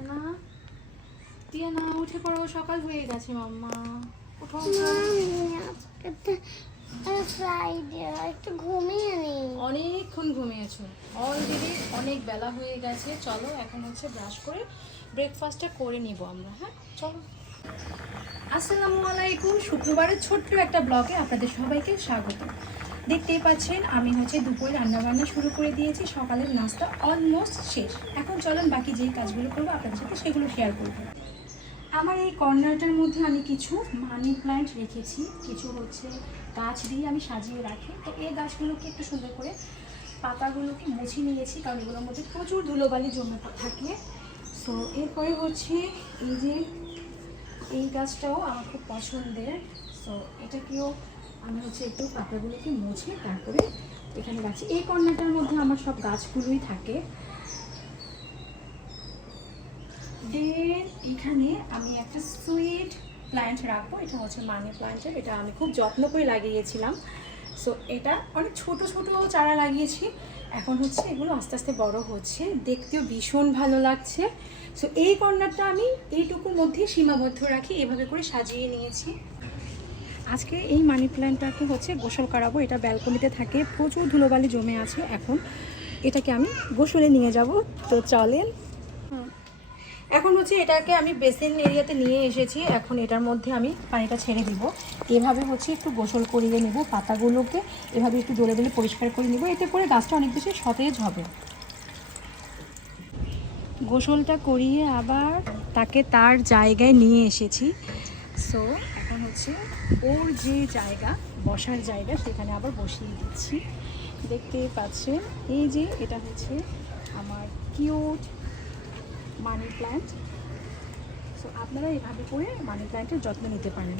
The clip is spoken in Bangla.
টিয়ানা, টিয়ানা উঠে পড়ো, সকাল হয়ে গেছে মাম্মা। উঠো ফ্রাইডে একটু ঘুমিয়ে নিই। অনেকক্ষণ ঘুমিয়েছো, অলরেডি অনেক বেলা হয়ে গেছে। চলো এখন হচ্ছে ব্রাশ করে ব্রেকফাস্টটা করে নিব আমরা। হ্যাঁ চলো। আসসালামু আলাইকুম, শুক্রবারের ছোট্ট একটা ব্লগে আপনাদের সবাইকে স্বাগত। দেখতেই পাচ্ছেন আমি হচ্ছে দুপুরে রান্নাবান্না শুরু করে দিয়েছি, সকালের নাস্তা অলমোস্ট শেষ। এখন চলুন বাকি যেই কাজগুলো করবো আপনাদের সাথে সেগুলো শেয়ার করবো। আমার এই কর্নারটার মধ্যে আমি কিছু মানি প্ল্যান্ট রেখেছি, কিছু হচ্ছে গাছ দিয়ে আমি সাজিয়ে রাখি। তো এই গাছগুলোকে একটু সুন্দর করে পাতাগুলোকে মুছে নিয়েছি, কারণ এগুলোর মধ্যে প্রচুর ধুলোবালি জমে থাকে। সো এরপরে হচ্ছে এই যে এই গাছটাও আমার খুব পছন্দের। সো এটাকেও আমি হচ্ছে একটু পাতাগুলোকে মুছে তারপরে এখানে রাখছি। এই কর্নারটার মধ্যে আমার সব গাছগুলোই থাকে। দেন এখানে আমি একটা সুইট প্ল্যান্ট রাখবো, এটা হচ্ছে মানি প্ল্যান্টের। এটা আমি খুব যত্ন করে লাগিয়েছিলাম। সো এটা অনেক ছোট ছোট চারা লাগিয়েছি, এখন হচ্ছে এগুলো আস্তে আস্তে বড় হচ্ছে, দেখতেও ভীষণ ভালো লাগছে। সো এই কর্নারটা আমি এইটুকুর মধ্যে সীমাবদ্ধ রাখি, এভাবে করে সাজিয়ে নিয়েছি। আজকে এই মানি প্ল্যান্টটাকে হচ্ছে গোসল করাবো, এটা ব্যালকনিতে থাকে, প্রচুর ধুলোবালি জমে আছে। এখন এটাকে আমি গোসলে নিয়ে যাব, তো চলেন। এখন হচ্ছে এটাকে আমি বেসিন এরিয়াতে নিয়ে এসেছি, এখন এটার মধ্যে আমি পানিটা ছেড়ে দিব। এভাবে হচ্ছে একটু গোসল করিয়ে নেব, পাতাগুলোকে এভাবে একটু দলে দলে পরিষ্কার করে নেব, এতে করে গাছটা অনেক বেশি সতেজ হবে। গোসলটা করিয়ে আবার তাকে তার জায়গায় নিয়ে এসেছি। সো এখন হচ্ছে ওর যে জায়গা, বসার জায়গা, সেখানে আবার বসিয়ে দিচ্ছি। দেখতে পাচ্ছেন এই যে এটা হচ্ছে আমার কিউট মানি প্ল্যান্ট। সো আপনারা এভাবে করে মানি প্ল্যান্টের যত্ন নিতে পারেন।